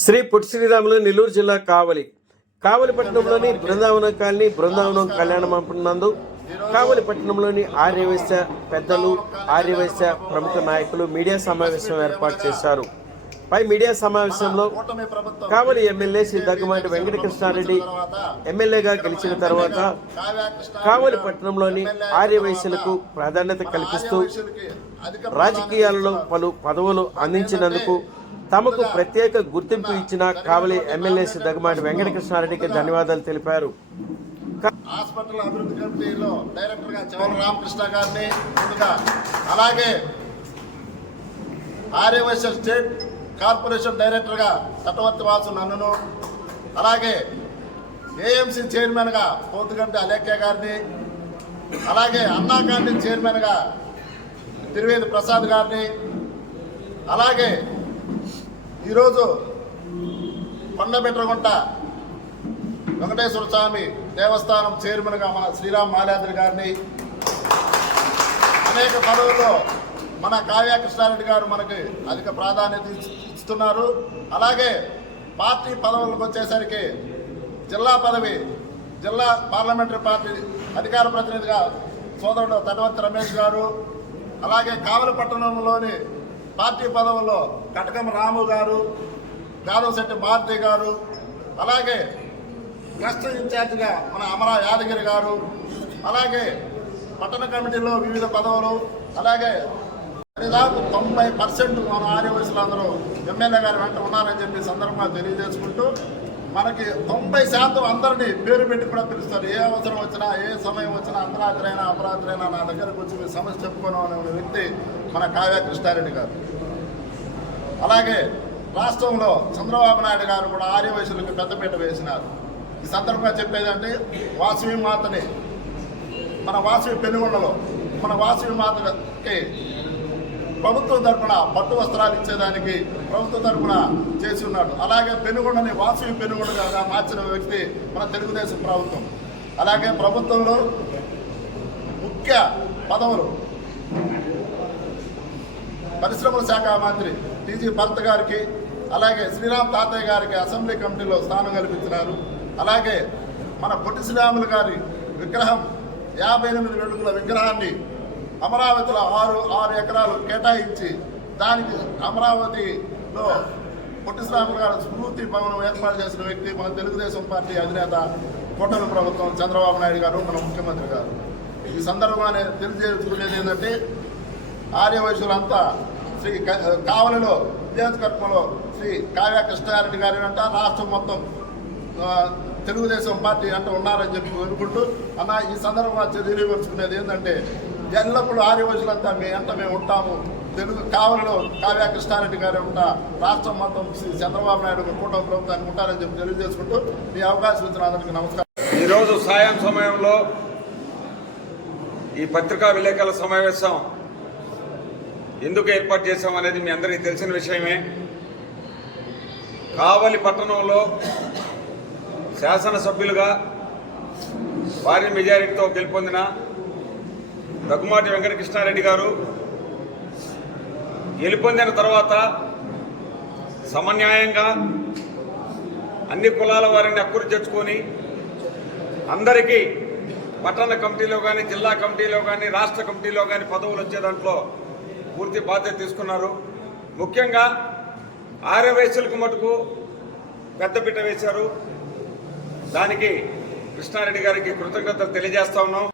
శ్రీ పొట్టి శ్రీరాములు నెల్లూరు జిల్లా కావలి పట్టణంలోని బృందావనం కాలనీ బృందావనం కళ్యాణ మండపం నందు కావలి పట్టణంలోని ఆర్యవైశ్య పెద్దలు ఆర్యవైశ్య ప్రముఖ నాయకులు మీడియా సమావేశం ఏర్పాటు చేశారు. పై మీడియా సమావేశంలో కావలి ఎమ్మెల్యే శ్రీ దగ్గుమాటి వెంకటకృష్ణారెడ్డి ఎమ్మెల్యేగా గెలిచిన తర్వాత కావలి పట్టణంలోని ఆర్యవైశ్యులకు ప్రాధాన్యత కల్పిస్తూ రాజకీయాలలో పలు పదవులు అందించినందుకు తమకు ప్రత్యేక గుర్తింపు ఇచ్చిన కావలి ఎమ్మెల్యే శ్రీ దగ్గుమాటి వెంకటకృష్ణారెడ్డికి ధన్యవాదాలు తెలిపారు. హాస్పిటల్ అభివృద్ధి కమిటీలో డైరెక్టర్ గా చవల రామకృష్ణ గారిని ముందుగా, అలాగే ఆర్యవైశ్య స్టేట్ కార్పొరేషన్ డైరెక్టర్ గా తటవర్తి వాసు నన్నును, అలాగే ఏఎంసీ చైర్మన్ గా పోతుగంటి అలేఖ్య గారిని, అలాగే అన్నా క్యాంటీన్ చైర్మన్ గా తిరువేది ప్రసాద్ గారిని, అలాగే ఈరోజు కొండబెట్రగుంట వెంకటేశ్వర స్వామి దేవస్థానం చైర్మన్గా మన శ్రీరామ్ మాల్యాద్రి గారిని, అనేక పదవుల్లో మన కావ్య కృష్ణారెడ్డి గారు మనకి అధిక ప్రాధాన్యత ఇస్తున్నారు. అలాగే పార్టీ పదవులకు వచ్చేసరికి జిల్లా పదవి, జిల్లా పార్లమెంటరీ పార్టీ అధికార ప్రతినిధిగా సోదరుడు తటవర్తి రమేష్ గారు, అలాగే కావలి పట్టణంలోని పార్టీ పదవుల్లో కటకం రాము గారు, గాదవశెట్టి భారతి గారు, అలాగే గెస్ట్ ఇన్ఛార్జిగా మన అమరా యాదగిరి గారు, అలాగే పట్టణ కమిటీలో వివిధ పదవులు, అలాగే దాదాపు 90% మన ఆర్యవైశ్యులందరూ ఎమ్మెల్యే గారు వెంట ఉన్నారని చెప్పి సందర్భంగా తెలియజేసుకుంటూ, మనకి 90% అందరినీ పేరు పెట్టి కూడా పిలుస్తారు. ఏ అవసరం వచ్చినా, ఏ సమయం వచ్చినా, అర్ధరాత్రి అయినా అపరాత్రి అయినా నా దగ్గరకు వచ్చి మీరు సమస్య చెప్పుకోవడం అనే వ్యక్తి మన కావ్య కృష్ణారెడ్డి గారు. అలాగే రాష్ట్రంలో చంద్రబాబు నాయుడు గారు కూడా ఆర్యవైశ్యులకు పెద్దపీట వేసినారు. ఈ సందర్భంగా చెప్పేదంటే వాసవి మాతని, మన వాసవి పెనుగొండలో మన వాసవి మాతకి ప్రభుత్వం తరఫున పట్టు వస్త్రాలు ఇచ్చేదానికి ప్రభుత్వం తరఫున చేసి ఉన్నాడు. అలాగే పెనుగొండని వాసవి పెనుగొండగా మార్చిన వ్యక్తి మన తెలుగుదేశం ప్రభుత్వం. అలాగే ప్రభుత్వంలో ముఖ్య పదవులు పరిశ్రమల శాఖ మంత్రి టీజీ భరత్ గారికి, అలాగే శ్రీరామ్ తాతయ్య గారికి అసెంబ్లీ కమిటీలో స్థానం కల్పించినారు. అలాగే మన పొట్టి శ్రీరాములు గారి విగ్రహం 58 అడుగుల విగ్రహాన్ని అమరావతిలో 6 ఎకరాలు కేటాయించి దానికి అమరావతిలో పొట్టి శ్రీరాములు గారు స్మృతి భవనం ఏర్పాటు చేసిన వ్యక్తి మన తెలుగుదేశం పార్టీ అధినేత కూటమి ప్రభుత్వం చంద్రబాబు నాయుడు గారు, మన ముఖ్యమంత్రి గారు. ఈ సందర్భంగా తెలియజేసుకునేది ఏంటంటే ఆర్యవైశ్యులంతా శ్రీ కావలిలో నియోజకవర్గంలో శ్రీ కావ్య కృష్ణారెడ్డి గారి వెంట రాష్ట్రం మొత్తం తెలుగుదేశం పార్టీ అంట ఉన్నారని చెప్పి కోరుకుంటూ, అన్న ఈ సందర్భంగా తెలియపరుచుకునేది ఏంటంటే ఎల్లప్పుడూ ఆర్యవైశ్యులంతా మేము ఉంటాము. కావలిలో కావ్య కృష్ణారెడ్డి గారి ఉంట రాష్ట్రం మొత్తం శ్రీ చంద్రబాబు నాయుడు కూటమి ప్రభుత్వానికి ఉంటారని చెప్పి తెలియజేసుకుంటూ ఈ అవకాశం ఇచ్చిన అందరికీ నమస్కారం. ఈరోజు సాయం సమయంలో ఈ పత్రికా విలేకరుల సమావేశం ఎందుకు ఏర్పాటు చేశాం అనేది మీ అందరికీ తెలిసిన విషయమే. కావలి పట్టణంలో శాసనసభ్యులుగా భారీ మెజారిటీతో గెలుపొందిన దగ్గుమాటి వెంకటకృష్ణారెడ్డి గారు గెలుపొందిన తర్వాత సమన్యాయంగా అన్ని కులాల వారిని అక్కురు తెచ్చుకొని అందరికీ పట్టణ కమిటీలో కానీ, జిల్లా కమిటీలో కానీ, రాష్ట్ర కమిటీలో కానీ పదవులు వచ్చే దాంట్లో పూర్తి బాధ్యత తీసుకున్నారు. ముఖ్యంగా ఆర్యవైశ్యులకు మటుకు పెద్దపీట వేశారు. దానికి కృష్ణారెడ్డి గారికి కృతజ్ఞతలు తెలియజేస్తా ఉన్నాం.